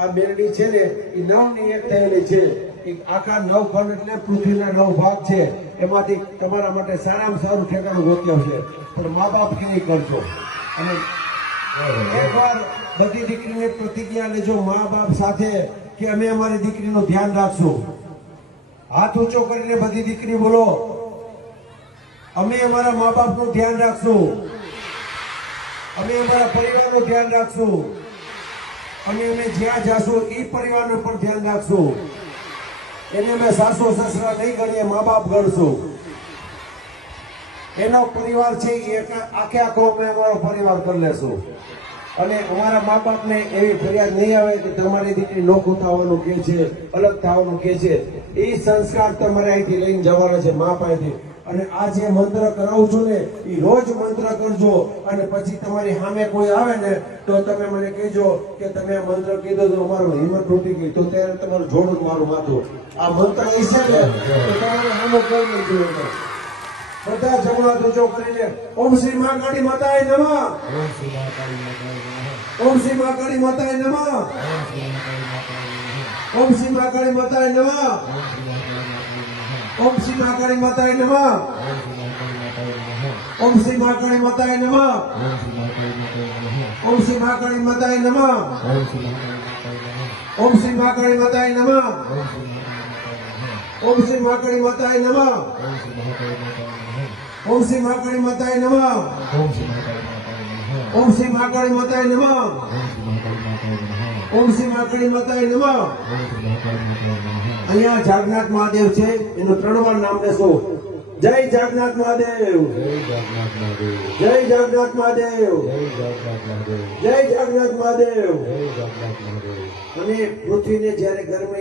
આ મેરડી છે ને એ 9 ની એક થયેલી છે. એક આખા 9 ખંડ એટલે પૃથ્વીના 9 ભાગ છે. એમાંથી તમારા માટે સારામાં સારું ઠેકાણું ગોત્યું છે. પણ મા બાપ કેવી કરશો? અને એકવાર બધી દીકરીને પ્રતિજ્ઞા લેજો મા બાપ સાથે કે અમે અમારી દીકરીનું ધ્યાન રાખશું. હાથ ઊંચો કરીને બધી દીકરી બોલો, અમે અમારા મા બાપનું ધ્યાન રાખશું, અમે અમારા પરિવારનું ધ્યાન રાખશું, અમે જ્યાં જાશું એ પરિવારનું પણ ધ્યાન રાખશું. એને અમે સાસુ સસરા નહીં ગણીએ, મા બાપ ગણશું. એનો પરિવાર છે એ આખે આખો અમે અમારો પરિવાર કરી લેશું. અને અમારા મા બાપને એવી ફરિયાદ નહીં આવે કે તમારી દીકરી નોખું થવાનું કે છે, અલગ થવાનું કે છે. એ સંસ્કાર તમારે અહીંથી લઈને જવાના છે મા પાસેથી. અને આ જે મંત્ર કરાવું છું ને એ રોજ મંત્ર કરજો. અને પછી તમારી સામે કોઈ આવે ને તો તમે મને કહેજો કે તમે આ મંત્ર કીધો તો અમારું હિંમત તૂટી ગઈ, તો ત્યારે તમારું જોડું જ મારું માથું. આ મંત્ર એ છે ને તો તમારે સામે કોઈ નહીં જોયું. બધા જમણા જોજો કરીને ઓમ શ્રી મા કાળી માતાએ નમઃ, ઓમ શ્રી મા કાળી માતાએ નમઃ, ઓમ શ્રી મા કાળી માતાએ નમઃ, ઓમ શ્રી મા કાળી માતાએ નમઃ, ઓમ શ્રી મા કાળી માતાએ નમઃ, ઓમ શ્રી મા કાળી માતાએ નમઃ, ઓમ શ્રી મા કાળી માતાએ નમઃ, ઓમ શ્રી મા કાળી માતાએ નમઃ, ઓમ શ્રી મા કાળી માતાએ નમઃ, ઓમ શ્રી મા કાળી માતાએ નમઃ, ઓમ શ્રી મા કાળી માતાએ નમઃ. અહીંયા જાગનાથ મહાદેવ છે, એનું 3 વાર નામ લેશો. જય જાગનાથ મહાદેવ, જય જાગનાથ મહાદેવ, જય જાગનાથ મહાદેવ. અને પૃથ્વીને જયારે ગરમી